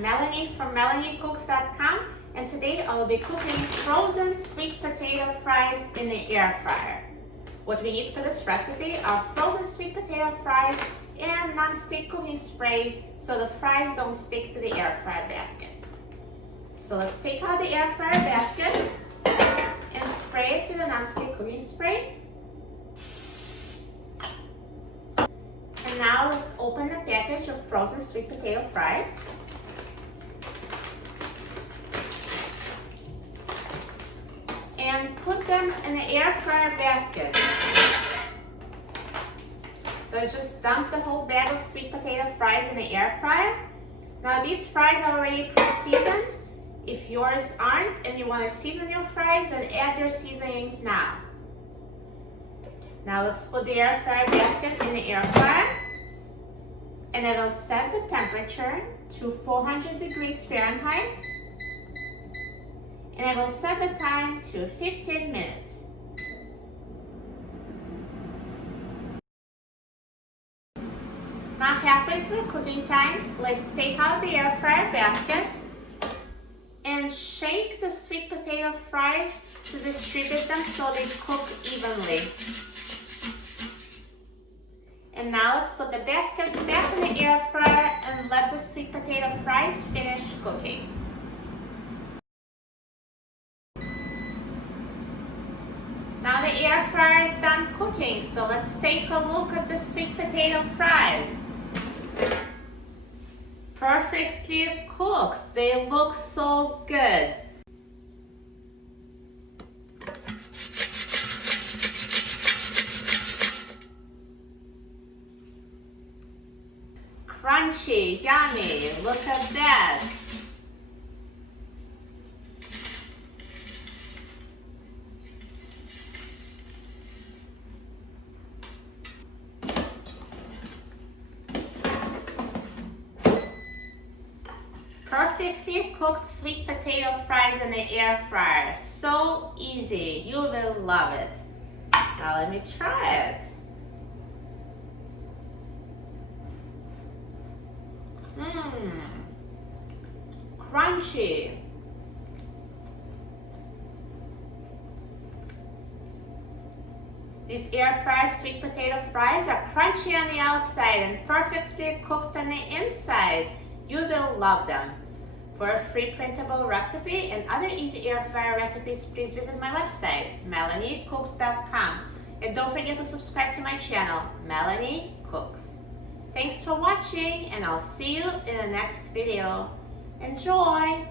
I'm Melanie from MelanieCooks.com, and today I will be cooking frozen sweet potato fries in the air fryer. What we need for this recipe are frozen sweet potato fries and non-stick cooking spray so the fries don't stick to the air fryer basket. So let's take out the air fryer basket and spray it with a non-stick cooking spray. And now let's open the package of frozen sweet potato fries. And put them in the air fryer basket. So I just dumped the whole bag of sweet potato fries in the air fryer. Now these fries are already pre-seasoned. If yours aren't and you want to season your fries, then add your seasonings now. Now let's put the air fryer basket in the air fryer. And I will set the temperature to 400 degrees Fahrenheit. And I will set the time to 15 minutes. Now halfway through cooking time, let's take out the air fryer basket and shake the sweet potato fries to distribute them so they cook evenly. And now let's put the basket back in the air fryer and let the sweet potato fries finish cooking. Now the air fryer is done cooking, so let's take a look at the sweet potato fries. Perfectly cooked. They look so good. Crunchy, yummy. Look at that. Perfectly cooked sweet potato fries in the air fryer. So easy. You will love it. Now let me try it. Crunchy. These air fryer sweet potato fries are crunchy on the outside and perfectly cooked on the inside. You will love them. For a free printable recipe and other easy air fryer recipes, please visit my website, MelanieCooks.com. And don't forget to subscribe to my channel, Melanie Cooks. Thanks for watching, and I'll see you in the next video. Enjoy!